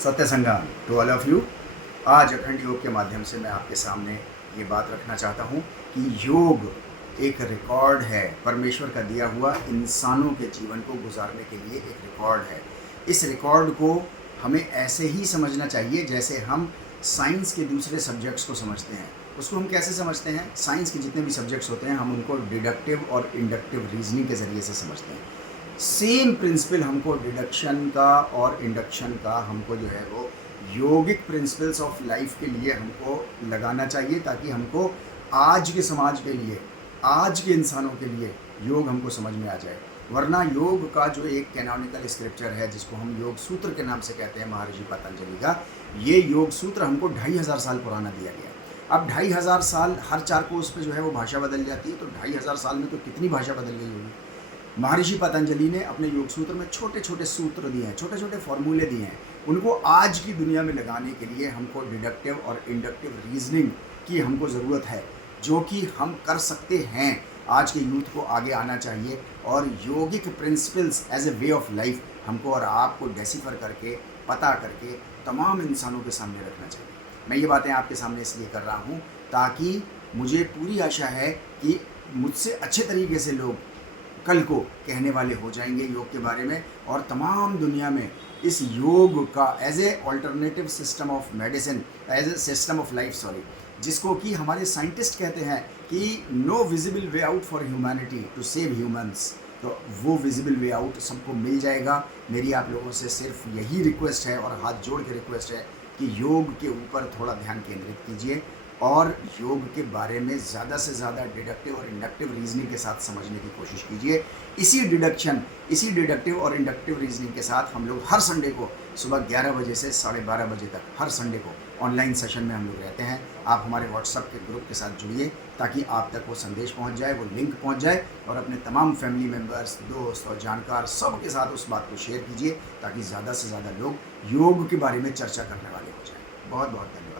सत्य संग्राम to all of you. आज अखंड योग के माध्यम से मैं आपके सामने ये बात रखना चाहता हूँ कि योग एक रिकॉर्ड है, परमेश्वर का दिया हुआ इंसानों के जीवन को गुजारने के लिए एक रिकॉर्ड है। इस रिकॉर्ड को हमें ऐसे ही समझना चाहिए जैसे हम साइंस के दूसरे सब्जेक्ट्स को समझते हैं। उसको हम कैसे समझते हैं? साइंस के जितने भी सब्जेक्ट्स होते हैं हम उनको डिडक्टिव और इंडक्टिव रीजनिंग के ज़रिए से समझते हैं। सेम प्रिंसिपल हमको डिडक्शन का और इंडक्शन का हमको जो है वो योगिक प्रिंसिपल्स ऑफ लाइफ के लिए हमको लगाना चाहिए, ताकि हमको आज के समाज के लिए, आज के इंसानों के लिए योग हमको समझ में आ जाए। वरना योग का जो एक कैनोनिकल स्क्रिप्चर है जिसको हम योग सूत्र के नाम से कहते हैं, महर्षि पतंजलि का, ये योग सूत्र हमको 2500 साल पुराना दिया गया। अब 2500 साल, हर 4 कोस पे जो है वो भाषा बदल जाती है, तो 2500 साल में तो कितनी भाषा बदल गई होगी। महर्षि पतंजलि ने अपने योग सूत्र में छोटे छोटे सूत्र दिए हैं, छोटे छोटे फॉर्मूले दिए हैं। उनको आज की दुनिया में लगाने के लिए हमको डिडक्टिव और इंडक्टिव रीजनिंग की हमको ज़रूरत है, जो कि हम कर सकते हैं। आज के यूथ को आगे आना चाहिए और योगिक principles as a way of life हमको और आपको डेसिफर करके, पता करके तमाम इंसानों के सामने रखना चाहिए। मैं ये बातें आपके सामने इसलिए कर रहा हूँ ताकि मुझे पूरी आशा है कि मुझसे अच्छे तरीके से लोग कल को कहने वाले हो जाएंगे योग के बारे में, और तमाम दुनिया में इस योग का as a alternative system of medicine, as a system of life, जिसको कि हमारे साइंटिस्ट कहते हैं कि no visible way out for humanity to save humans, तो वो विजिबल वे आउट सबको मिल जाएगा। मेरी आप लोगों से सिर्फ यही रिक्वेस्ट है और हाथ जोड़ के रिक्वेस्ट है कि योग के ऊपर थोड़ा ध्यान केंद्रित कीजिए और योग के बारे में ज़्यादा से ज़्यादा डिडक्टिव और इंडक्टिव रीजनिंग के साथ समझने की कोशिश कीजिए। इसी डिडक्टिव और इंडक्टिव रीजनिंग के साथ हम लोग हर संडे को सुबह 11 बजे से 12:30 बजे तक हर संडे को ऑनलाइन सेशन में हम लोग रहते हैं। आप हमारे व्हाट्सएप के ग्रुप के साथ जुड़िए ताकि आप तक वो संदेश पहुंच जाए, वो लिंक पहुंच जाए, और अपने तमाम फैमिली मेम्बर्स, दोस्त और जानकार सब के साथ उस बात को शेयर कीजिए ताकि ज़्यादा से ज़्यादा लोग योग के बारे में चर्चा करने वाले हो जाए। बहुत बहुत धन्यवाद।